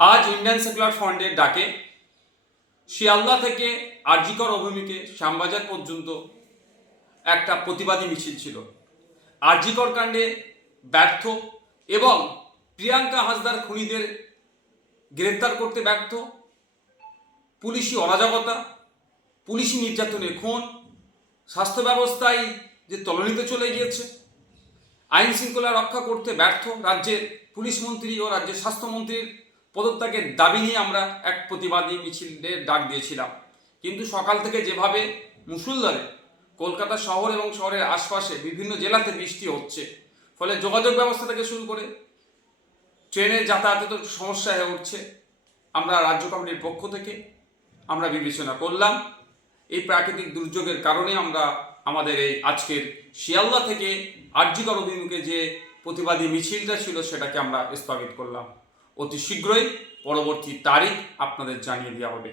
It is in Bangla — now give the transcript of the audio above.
আজ ইন্ডিয়ান সেকুলার ফ্রন্টের ডাকে শিয়ালদা থেকে আরজিকর অভিমুখে শ্যামবাজার পর্যন্ত একটা প্রতিবাদী মিছিল ছিল। আরজিকর কাণ্ডে ব্যর্থ এবং প্রিয়াঙ্কা হাসদার খুনিদের গ্রেফতার করতে ব্যর্থ, পুলিশি অরাজকতা, পুলিশি নির্যাতনে খুন, স্বাস্থ্য ব্যবস্থায় যে তলানিতে চলে গিয়েছে, আইন শৃঙ্খলা রক্ষা করতে ব্যর্থ রাজ্যের পুলিশ মন্ত্রী ও রাজ্যের স্বাস্থ্যমন্ত্রীর পদত্যাগের দাবি নিয়ে আমরা এক প্রতিবাদী মিছিলের ডাক দিয়েছিলাম। কিন্তু সকাল থেকে যেভাবে মুষলধারে কলকাতা শহর এবং শহরের আশপাশে বিভিন্ন জেলাতে বৃষ্টি হচ্ছে, ফলে যোগাযোগ ব্যবস্থা থেকে শুরু করে ট্রেনের যাতায়াতে সমস্যা হয়ে উঠছে, আমরা রাজ্য কমিটির পক্ষ থেকে আমরা বিবেচনা করলাম এই প্রাকৃতিক দুর্যোগের কারণে আমরা আমাদের এই আজকের শিয়ালদা থেকে আরজিকর অভিমুখে যে প্রতিবাদী মিছিলটা ছিল সেটাকে আমরা স্থগিত করলাম। অতি শীঘ্রই পরবর্তী তারিখ আপনাদের জানিয়ে দেওয়া হবে।